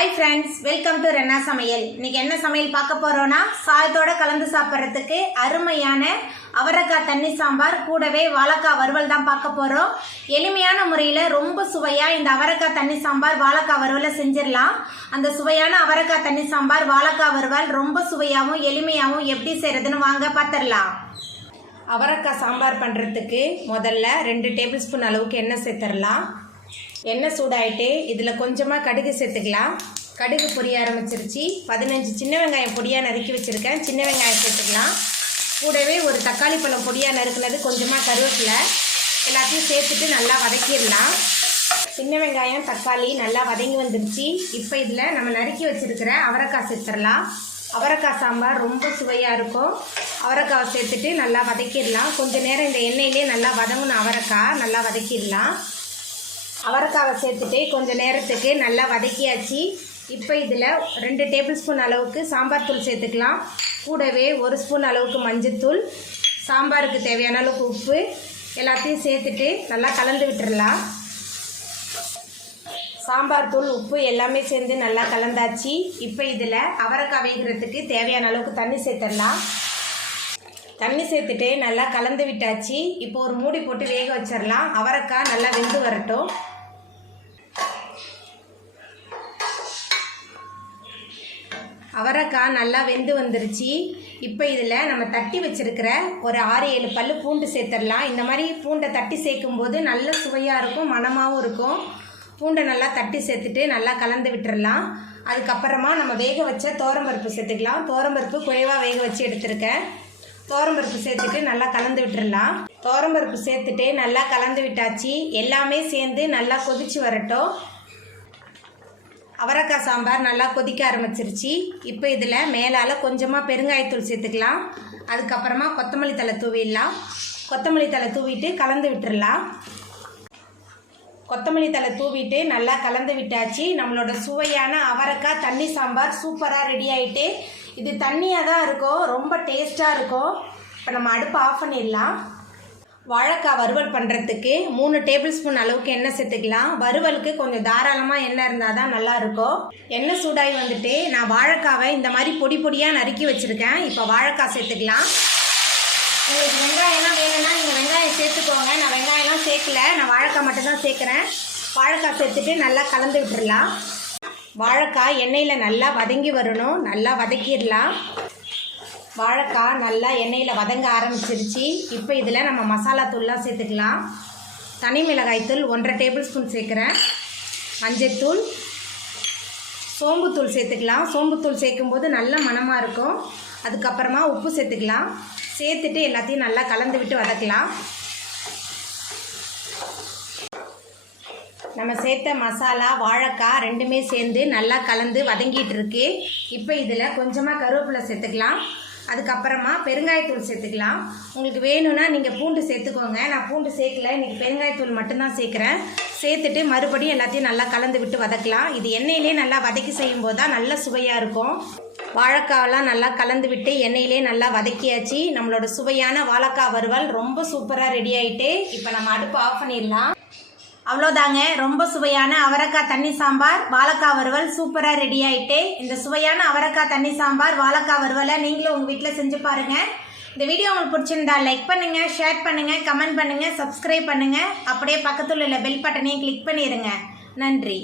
Hi friends, welcome to Renna சமையல். இன்றைக்கி என்ன சமையல் பார்க்க போகிறோன்னா, சாதத்தோடு கலந்து சாப்பிட்றதுக்கு அருமையான அவரைக்காய் தண்ணி சாம்பார் கூடவே வாழைக்காய் வறுவல் தான் பார்க்க போகிறோம். எளிமையான முறையில் ரொம்ப சுவையாக இந்த அவரைக்காய் தண்ணி சாம்பார் வாழைக்காய் வறுவலை செஞ்சிடலாம். அந்த சுவையான அவரைக்காய் தண்ணி சாம்பார் வாழைக்காய் வறுவல் ரொம்ப சுவையாகவும் எளிமையாகவும் எப்படி செய்கிறதுன்னு வாங்க பார்த்துடலாம். அவரைக்காய் சாம்பார் பண்ணுறதுக்கு முதல்ல 2 டேபிள் ஸ்பூன் அளவுக்கு எண்ணெய் சேர்த்துடலாம். எண்ணெய் சூடாயிட்டு இதில் கொஞ்சமாக கடுகு சேர்த்துக்கலாம். கடுகு பொரிய ஆரம்பிச்சிருச்சு. 15 சின்ன வெங்காயம் பொடியாக நறுக்கி வச்சுருக்கேன். சின்ன வெங்காயம் சேர்த்துக்கலாம். கூடவே ஒரு தக்காளி பழம் பொடியாக நறுக்குனது, கொஞ்சமாக கருவேப்பிலை எல்லாத்தையும் சேர்த்துட்டு நல்லா வதக்கிடலாம். சின்ன வெங்காயம் தக்காளி நல்லா வதங்கி வந்துருச்சு. இப்போ இதில் நம்ம நறுக்கி வச்சுருக்கிற அவரைக்காய் சேர்த்துடலாம். அவரைக்காய் சாம்பார் ரொம்ப சுவையாக இருக்கும். அவரைக்காவை சேர்த்துட்டு நல்லா வதக்கிடலாம். கொஞ்சம் நேரம் இந்த எண்ணெயிலே நல்லா வதங்கணும். அவரைக்காய் நல்லா வதக்கிடலாம். அவரைக்காவை சேர்த்துட்டு கொஞ்சம் நேரத்துக்கு நல்லா வதக்கியாச்சு. இப்போ இதில் 2 டேபிள் ஸ்பூன் அளவுக்கு சாம்பார் தூள் சேர்த்துக்கலாம். கூடவே 1 ஸ்பூன் அளவுக்கு மஞ்சள்தூள், சாம்பாருக்கு தேவையான அளவுக்கு உப்பு எல்லாத்தையும் சேர்த்துட்டு நல்லா கலந்து விட்டுடலாம். சாம்பார் தூள் உப்பு எல்லாமே சேர்ந்து நல்லா கலந்தாச்சு. இப்போ இதில் அவரைக்காய் வேகிறதுக்கு தேவையான அளவுக்கு தண்ணி சேர்த்துடலாம். தண்ணி சேர்த்துட்டு நல்லா கலந்து விட்டாச்சு. இப்போ ஒரு மூடி போட்டு வேக வச்சிடலாம். அவரைக்காய் நல்லா வெந்து வரட்டும். அவரைக்காய் நல்லா வெந்து வந்துருச்சு. இப்போ இதில் நம்ம தட்டி வச்சுருக்கிற ஒரு 6-7 பல் பூண்டு சேர்த்துடலாம். இந்த மாதிரி பூண்டை தட்டி சேர்க்கும்போது நல்ல சுவையாக இருக்கும், மணமாகவும் இருக்கும். பூண்டை நல்லா தட்டி சேர்த்துட்டு நல்லா கலந்து விட்டுடலாம். அதுக்கப்புறமா நம்ம வேக வச்ச தோரம்பருப்பு சேர்த்துக்கலாம். தோரம்பருப்பு குறைவாக வேக வச்சு எடுத்துருக்கேன். தோரம்பருப்பு சேர்த்துட்டு நல்லா கலந்து விட்டுடலாம். தோரம்பருப்பு சேர்த்துட்டு நல்லா கலந்து விட்டாச்சு. எல்லாமே சேர்ந்து நல்லா கொதிச்சு வரட்டும். அவரைக்காய் சாம்பார் நல்லா கொதிக்க ஆரம்பிச்சிருச்சு. இப்போ இதில் மேலால் கொஞ்சமாக பெருங்காயத்தூள் சேர்த்துக்கலாம். அதுக்கப்புறமா கொத்தமல்லி தழை தூவிடலாம். கொத்தமல்லி தழை தூவிட்டு கலந்து விட்டுடலாம். கொத்தமல்லி தழை தூவிட்டு நல்லா கலந்து விட்டாச்சு. நம்மளோட சுவையான அவரைக்காய் தண்ணி சாம்பார் சூப்பராக ரெடி ஆகிட்டு. இது தண்ணியாக தான் இருக்கும், ரொம்ப டேஸ்ட்டாக இருக்கும். இப்போ நம்ம அடுப்பை ஆஃப் பண்ணிடலாம். வாழைக்காய் வறுவல் பண்ணுறதுக்கு 3 டேபிள் ஸ்பூன் அளவுக்கு எண்ணெய் சேர்த்துக்கலாம். வறுவலுக்கு கொஞ்சம் தாராளமாக எண்ணெய் இருந்தால் தான் நல்லாயிருக்கும். எண்ணெய் சூடாகி வந்துட்டு நான் வாழைக்காவை இந்த மாதிரி பொடி பொடியாக நறுக்கி வச்சுருக்கேன். இப்போ வாழைக்காய் சேர்த்துக்கலாம். உங்களுக்கு வெங்காயம்லாம் வேணும்னா நீங்கள் வெங்காயம் சேர்த்துக்கோங்க. நான் வெங்காயம்லாம் சேர்க்கல, நான் வாழைக்காய் மட்டும்தான் சேர்க்குறேன். வாழைக்காய் சேர்த்துட்டு நல்லா கலந்து விட்டுடலாம். வாழைக்காய் எண்ணெயில் நல்லா வதங்கி வரணும். நல்லா வதக்கிடலாம். வாழைக்காய் நல்லா எண்ணெயில் வதங்க ஆரம்பிச்சிருச்சு. இப்போ இதில் நம்ம மசாலா தூள்லாம் சேர்த்துக்கலாம். தனி மிளகாய் தூள் 1.5 டேபிள் ஸ்பூன் சேர்க்குறேன். மஞ்சள்தூள், சோம்புத்தூள் சேர்த்துக்கலாம். சோம்புத்தூள் சேர்க்கும்போது நல்ல மணமாக இருக்கும். அதுக்கப்புறமா உப்பு சேர்த்துக்கலாம். சேர்த்துட்டு எல்லாத்தையும் நல்லா கலந்து விட்டு வதக்கலாம். நம்ம சேர்த்த மசாலா வாழைக்காய் ரெண்டுமே சேர்ந்து நல்லா கலந்து வதங்கிட்டு இருக்கு. இப்போ இதில் கொஞ்சமாக கருவேப்பிலை சேர்த்துக்கலாம். அதுக்கப்புறமா பெருங்காயத்தூள் சேர்த்துக்கலாம். உங்களுக்கு வேணும்னா நீங்கள் பூண்டு சேர்த்துக்கோங்க. நான் பூண்டு சேர்க்கல, இன்றைக்கி பெருங்காயத்தூள் மட்டும்தான் சேர்க்குறேன். சேர்த்துட்டு மறுபடியும் எல்லாத்தையும் நல்லா கலந்து விட்டு வதக்கலாம். இது எண்ணெயிலே நல்லா வதக்கி செய்யும்போது தான் நல்ல சுவையாக இருக்கும். வாழைக்காவெல்லாம் நல்லா கலந்து விட்டு எண்ணெயிலே நல்லா வதக்கியாச்சு. நம்மளோட சுவையான வாழைக்காய் வறுவல் ரொம்ப சூப்பராக ரெடி ஆகிட்டு. இப்போ நம்ம அடுப்பு ஆஃப் பண்ணிடலாம். அவ்வளோதாங்க, ரொம்ப சுவையான அவரைக்காய் தண்ணி சாம்பார் வாழைக்காய் வறுவல் சூப்பராக ரெடி ஆகிட்டு. இந்த சுவையான அவரைக்காய் தண்ணி சாம்பார் வாழைக்காய் வறுவலை நீங்களும் உங்கள் வீட்டில் செஞ்சு பாருங்கள். இந்த வீடியோ உங்களுக்கு பிடிச்சிருந்தா லைக் பண்ணுங்கள், ஷேர் பண்ணுங்கள், கமெண்ட் பண்ணுங்கள், சப்ஸ்கிரைப் பண்ணுங்கள். அப்படியே பக்கத்தில் உள்ள பெல் பட்டனையும் கிளிக் பண்ணிடுங்க. நன்றி.